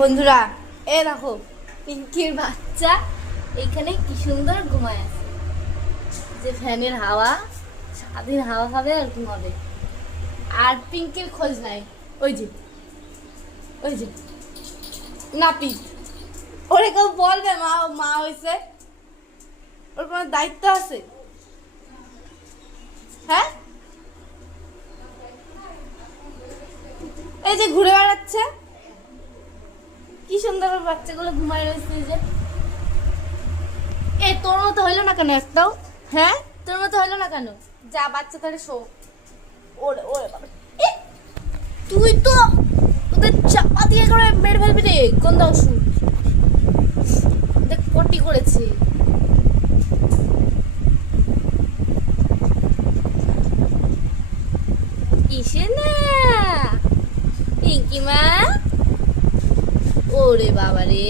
বন্ধুরা এ দেখো পিঙ্কির বাচ্চা এইখানে কি সুন্দর ঘুমায় আছে, যে ফ্যানের হাওয়া স্বাধীন হাওয়া খাবে আর ঘুমাবে। আর পিঙ্কির খোঁজ নাই। ওই যে নাপিত, ওরে কেউ বলবে মা মা হয়েছে? ওর কোনো দায়িত্ব আছে? হ্যাঁ, এই যে ঘুরে বেড়াচ্ছে কি সুন্দর বাচ্চাগুলো ঘুমায় রয়েছে। যে এ তোর মতো হইলো না কেন একটাও? হ্যাঁ, তোর মতো হইলো না কেন? যা বাচ্চা তাহলে শো। ওরে ওরে বাবা, তুই তো ওদের চাপা দিয়ে করে মেরে ফেলবি রে। গন্ধা ওষুধ দেখ পটি করেছে। কিসে না পিঙ্কি মা? ওরে বাবা রে।